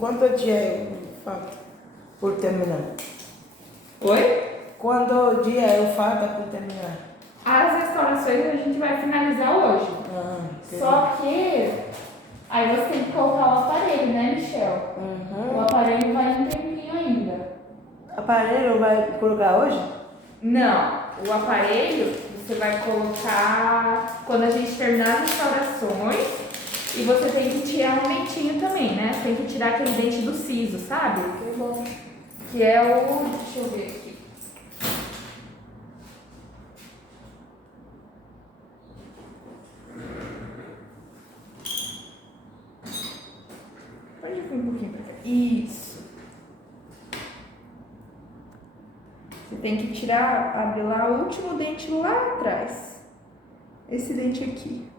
quanto dia falta por terminar? Oi? Quanto dia eu falta por terminar? As restaurações a gente vai finalizar hoje. Só que aí você tem que colocar o aparelho, né, Michel? O aparelho vai um tempinho ainda. Aparelho vai colocar hoje? Não, o aparelho você vai colocar quando a gente terminar as restaurações. E você tem que tirar um dentinho também, né? Você tem que tirar aquele dente do siso, sabe? Que bom. Que é o... Deixa eu ver aqui. Pode vir um pouquinho pra cá. Isso. Você tem que tirar, abrir lá o último dente lá atrás. Esse dente aqui.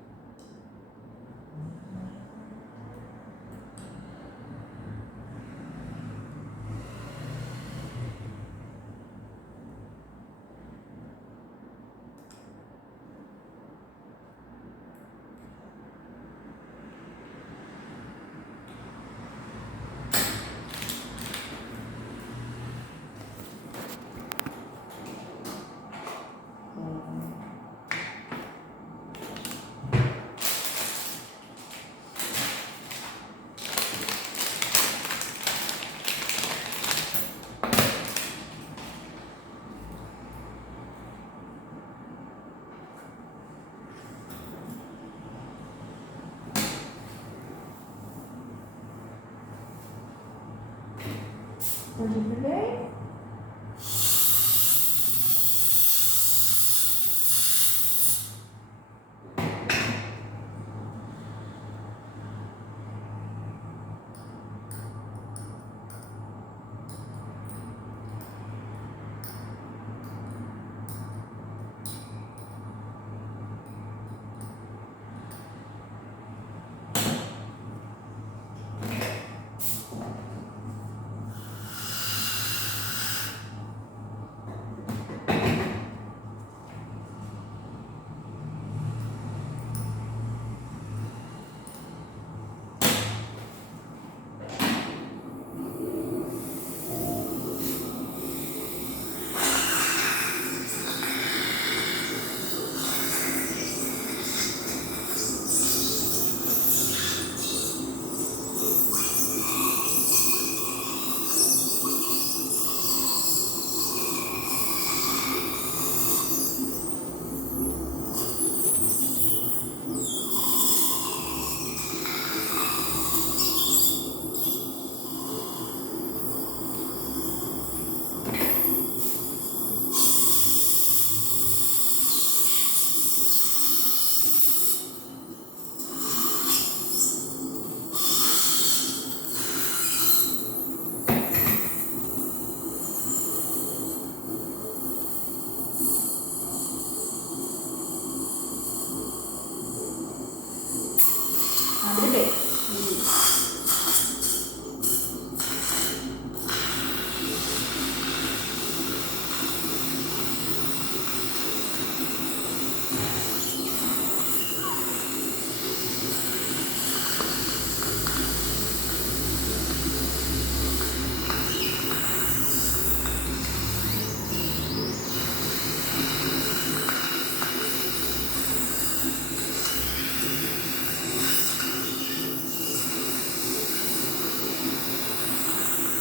Pode vir bem. Abre bem. Isso.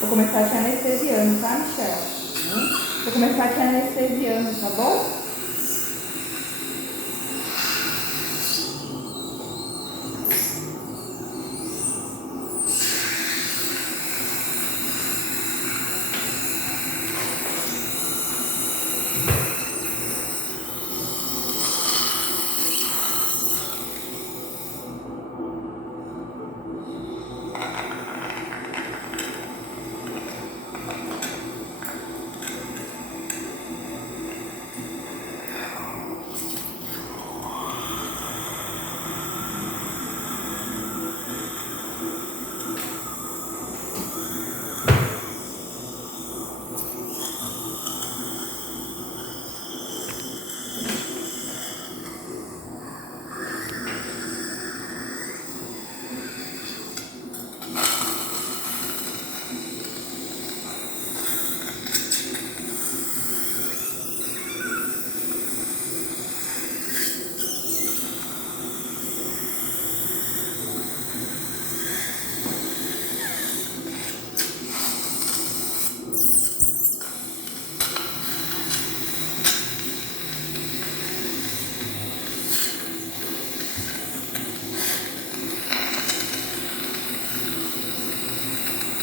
Vou começar te anestesiando, tá, Michel? Vou começar te anestesiando, tá bom?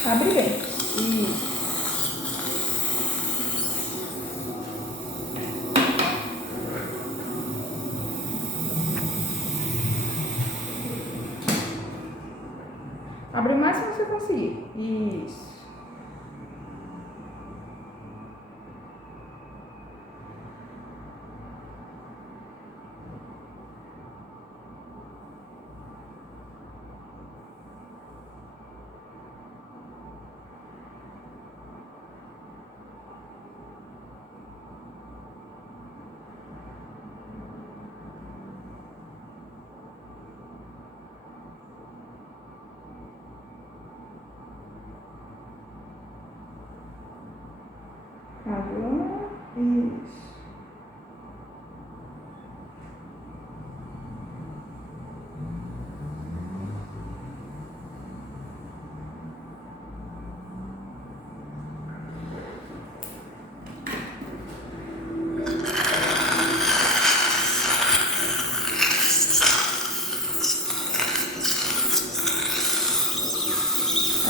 Abre bem. Isso. Abre o máximo que você conseguir. Isso. Agora, Isso.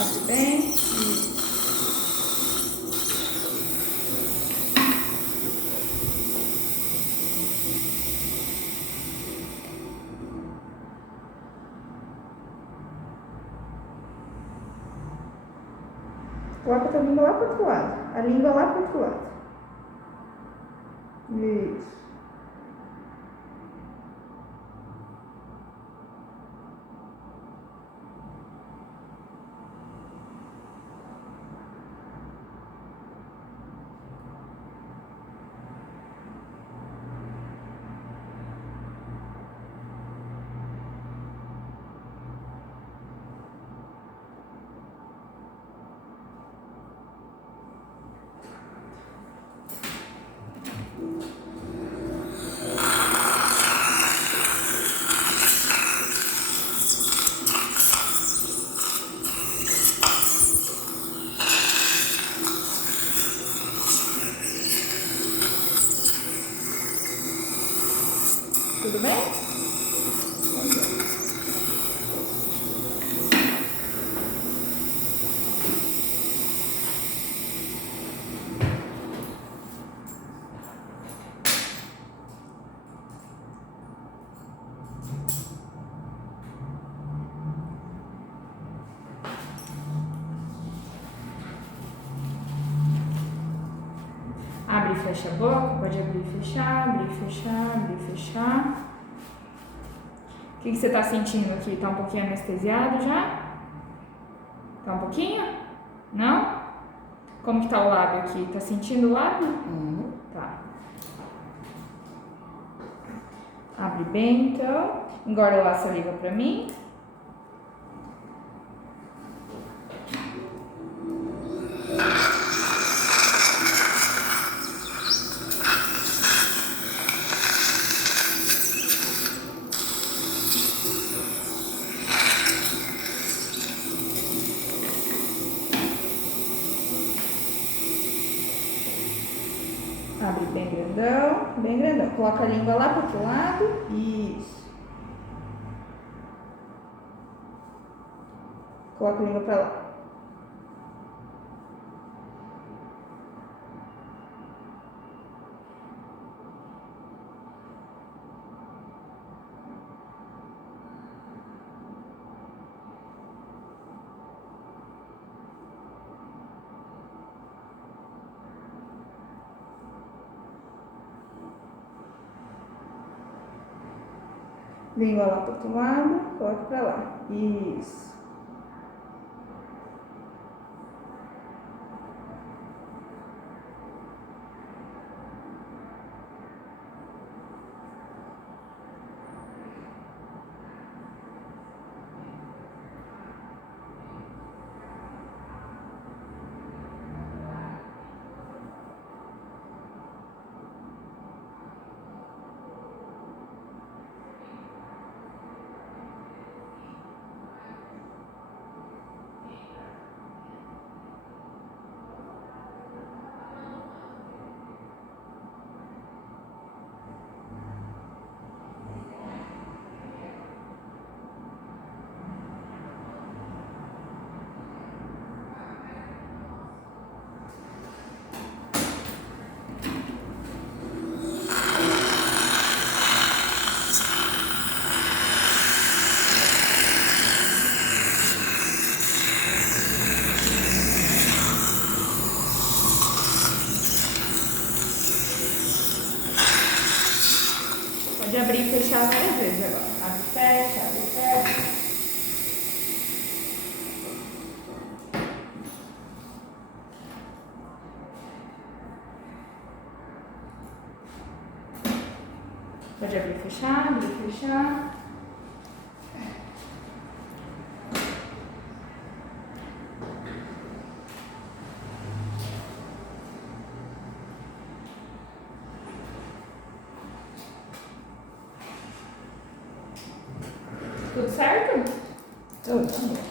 abre bem. Coloca a tua língua lá pro outro lado. A língua lá pro outro lado. Isso. Tudo bem? Abre e fecha a boca, pode abrir e fechar, abrir e fechar, abrir e fechar. O que você tá sentindo aqui? Tá um pouquinho anestesiado já? Tá um pouquinho? Não? Como que tá o lábio aqui? Tá sentindo o lábio? Uhum. Tá. Abre bem então. Engorda lá a saliva pra mim. Abre bem grandão, bem grandão. Coloca a língua lá pro outro lado. Isso. Coloca a língua pra lá. Língua lá pro outro lado, coloca pra lá. Isso. Pode abrir e fechar várias vezes agora. Abre e fecha, abre e fecha. Pode abrir e fechar, abrir e fechar. Tudo certo? Tudo.